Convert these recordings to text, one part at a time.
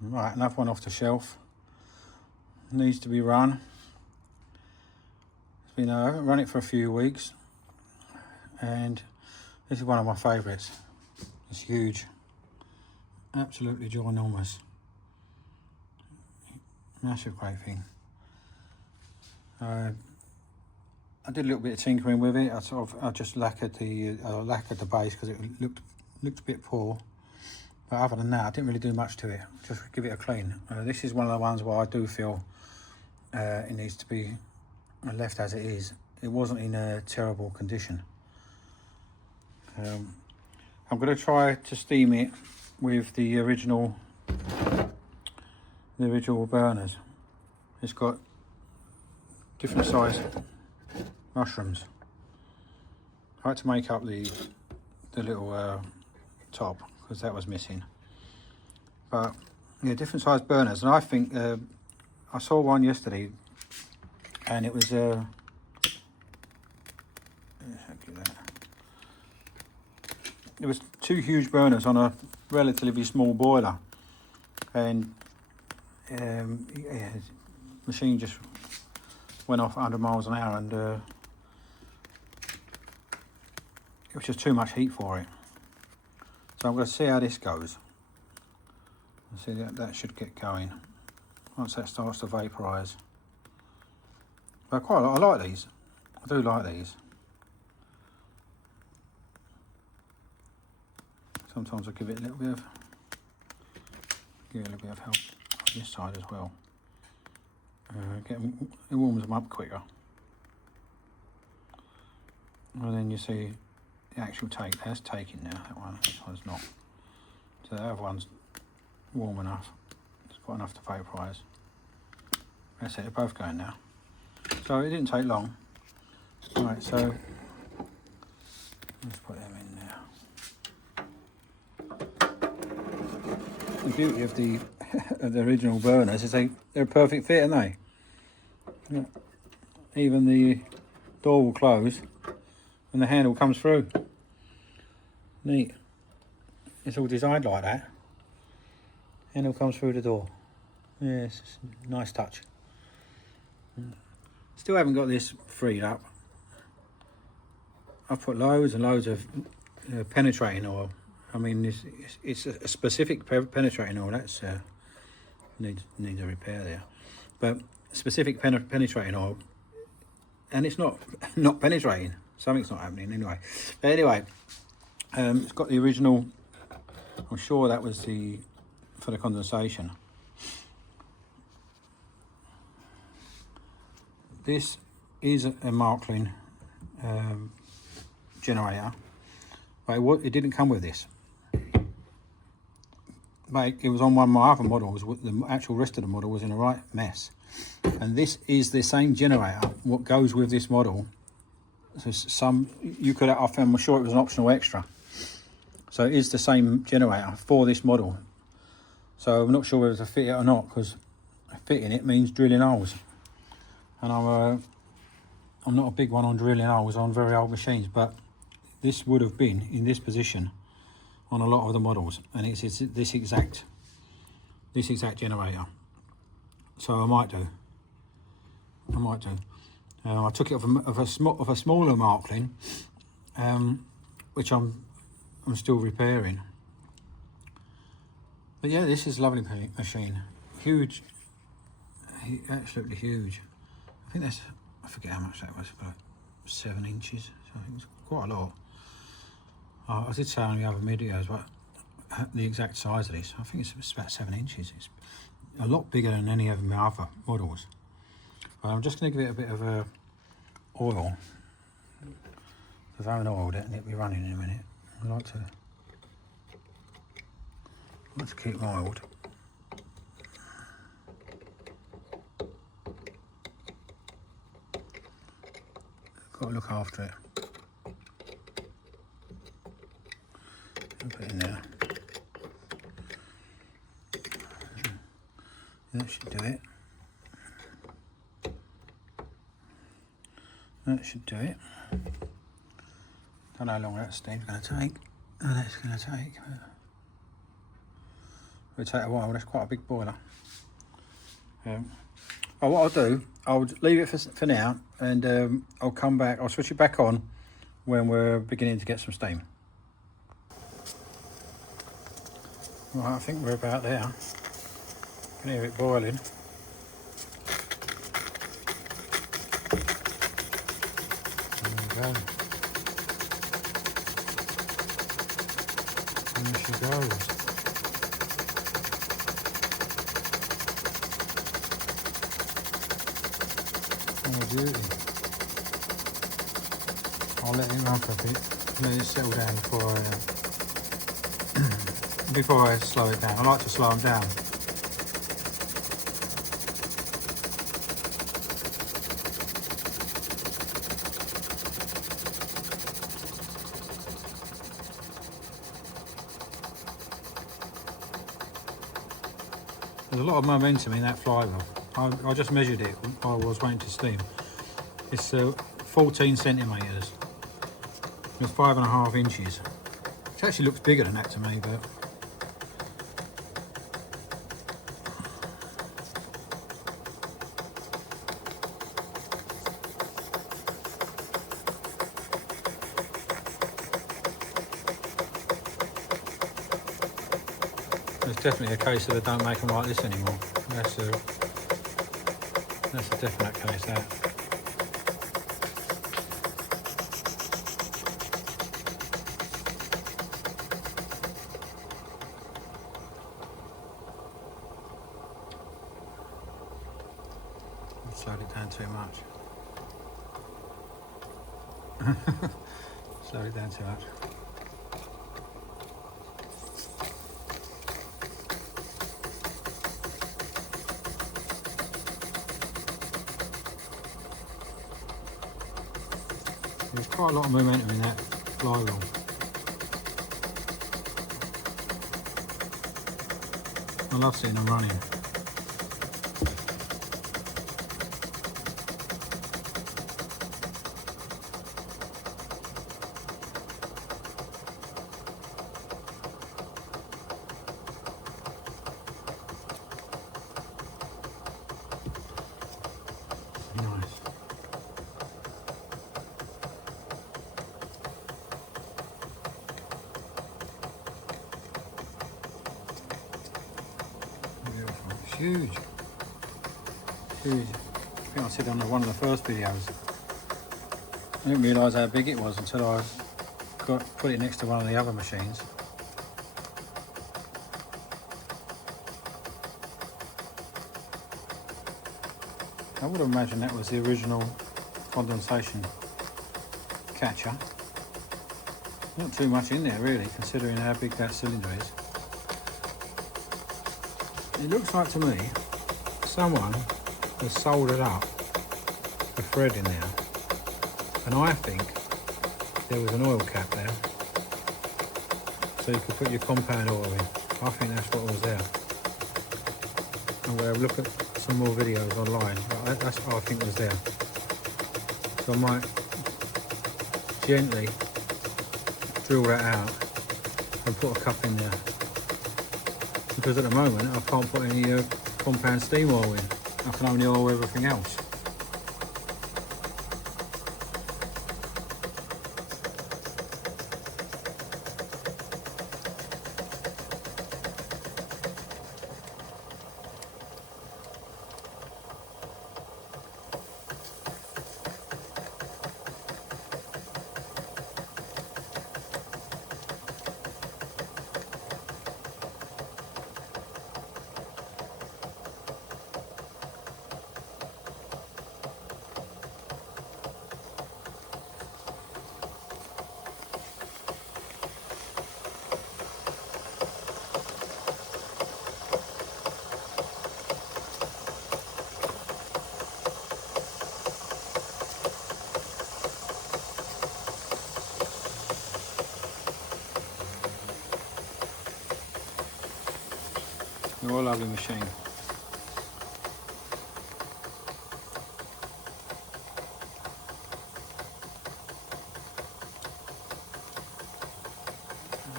Right, another one off the shelf. Needs to be run. It's been, I haven't run it for a few weeks, and this is one of my favourites. It's huge, absolutely ginormous, massive great thing. I did a little bit of tinkering with it. I just lacquered the base because it looked a bit poor. But other than that, I didn't really do much to it. Just give it a clean. This is one of the ones where I do feel it needs to be left as it is. It wasn't in a terrible condition. I'm going to try to steam it with the original burners. It's got different size mushrooms. I had to make up the little top because that was missing. But yeah, different size burners, and I think I saw one yesterday, and it was it was 2 huge burners on a relatively small boiler, and yeah, the machine just went off 100 miles an hour, and it was just too much heat for it. So I'm going to see how this goes. See, that should get going once that starts to vaporise. But quite a lot. I like these. I do like these. Sometimes I give it a little bit of help on this side as well. It warms them up quicker. And then you see the actual take. That's taking now. That one. This one's not. So the other one's warm enough. It's got enough to vaporise. That's it. They're both going now. So it didn't take long. Right. So let's put them in there. The beauty of the original burners is they're a perfect fit, aren't they? Yeah. Even the door will close and the handle comes through. Neat. It's all designed like that. Handle comes through the door. Yeah, it's a nice touch. Still haven't got this freed up. I've put loads and loads of penetrating oil. I mean, it's a specific penetrating oil. That's needs a repair there. But specific penetrating oil, and it's not penetrating. Something's not happening anyway. But anyway, it's got the original. I'm sure that was for the condensation. This is a Marklin generator, but it didn't come with this. But it was on one of my other models. The actual rest of the model was in a right mess. And this is the same generator. What goes with this model? So I'm sure it was an optional extra. So it is the same generator for this model. So I'm not sure whether to fit it or not, because fitting it means drilling holes. And I'm not a big one on drilling holes on very old machines, but this would have been in this position on a lot of the models, and it's this exact generator. So I might do. I took it of a smaller Marklin, which I'm still repairing. But yeah, this is a lovely machine. Huge, absolutely huge. I forget how much that was, about 7 inches. So I think it was quite a lot. I did say on the other videos, but the exact size of this, I think it's about 7 inches. It's a lot bigger than any of my other models. But I'm just going to give it a bit of oil, because I haven't oiled it and it'll be running in a minute. I like to keep it oiled. Got to look after it. I'll put it in there. That should do it. That should do it. Don't know how long that steam's going to take. Oh, that's going to take. It'll take a while. That's quite a big boiler. Oh, what I'll do, I'll leave it for now, and I'll come back. I'll switch it back on when we're beginning to get some steam. Right, I think we're about there. You can hear it boiling. There we go. There she goes. Oh, beauty. I'll let it run for a bit, let it settle down before I slow it down. I like to slow them down. There's a lot of momentum in that flywheel. I just measured it while I was waiting to steam. It's 14 centimetres. It's 5.5 inches. It actually looks bigger than that to me, but it's definitely a case that they don't make them like this anymore. That's a definite case, that. I've slowed it down too much. Slowed it down too much. There's quite a lot of momentum in that flywheel. I love seeing them running. Huge. Huge. I think I said on one of the first videos. I didn't realise how big it was until I put it next to one of the other machines. I would imagine that was the original condensation catcher. Not too much in there really, considering how big that cylinder is. It looks like to me someone has soldered up the thread in there, and I think there was an oil cap there so you could put your compound oil in. I think that's what was there. And we'll look at some more videos online, but that's what I think was there. So I might gently drill that out and put a cup in there. Because at the moment I can't put any compound steam oil in. I can only oil everything else. You're a lovely machine.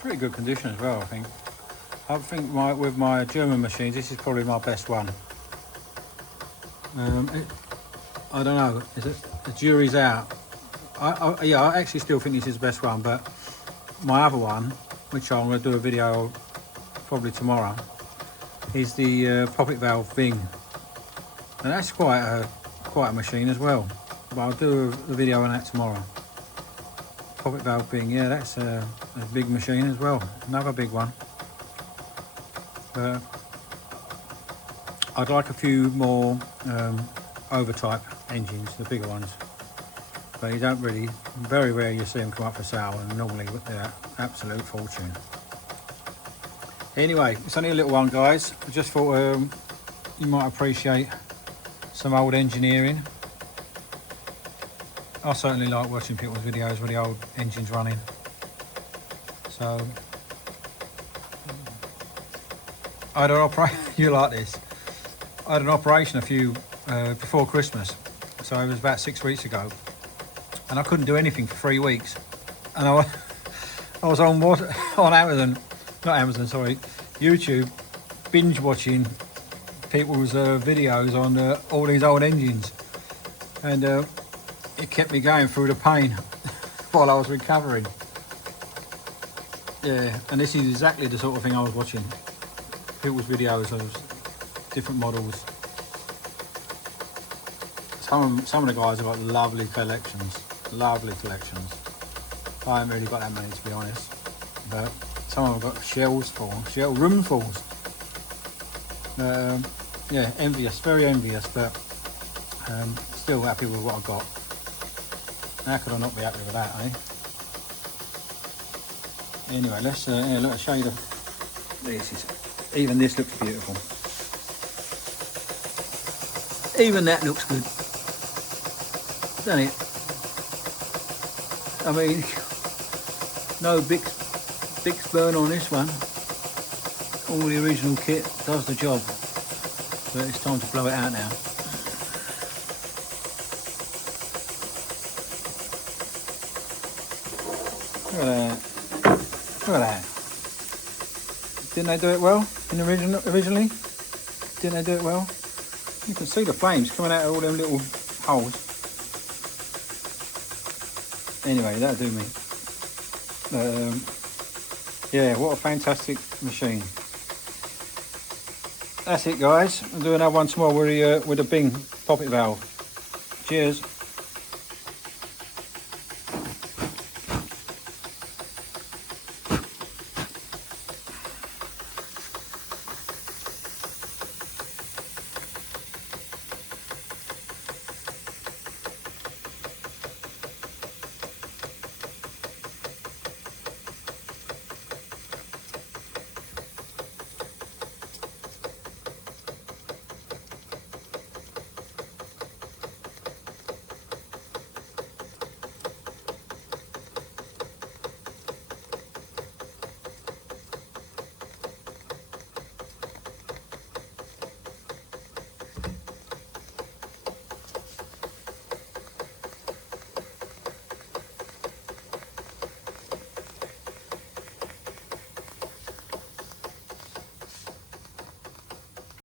Pretty good condition as well, I think. I think with my German machines, this is probably my best one. I don't know, the jury's out. Yeah, I actually still think this is the best one, but my other one, which I'm going to do a video of probably tomorrow, is the poppet valve Bing, and that's quite a machine as well. But I'll do a video on that tomorrow. Poppet valve Bing, yeah, that's a big machine as well, another big one. I'd like a few more overtype engines, the bigger ones, but you don't really, very rare you see them come up for sale, and normally they're absolute fortune. Anyway, it's only a little one, guys. I just thought you might appreciate some old engineering. I certainly like watching people's videos with the old engines running. So I had an operation. You like this? I had an operation a few before Christmas, so it was about 6 weeks ago, and I couldn't do anything for 3 weeks. And I was on Amazon, not Amazon, sorry, YouTube, binge watching people's videos on all these old engines, and it kept me going through the pain while I was recovering. Yeah, and this is exactly the sort of thing I was watching. People's videos of different models. Some of the guys have got lovely collections. I haven't really got that many, to be honest, but some of them have got roomfuls. Yeah, envious, very envious, but still happy with what I've got. How could I not be happy with that, eh? Anyway, let's show you even this looks beautiful. Even that looks good, doesn't it? I mean, no big burn on this one. All the original kit does the job, but it's time to blow it out now. Look at that. Look at that. Didn't they do it well originally? Didn't they do it well? You can see the flames coming out of all them little holes. Anyway, that'll do me. Yeah, what a fantastic machine. That's it, guys. I'll do another one tomorrow with the Bing poppet valve. Cheers.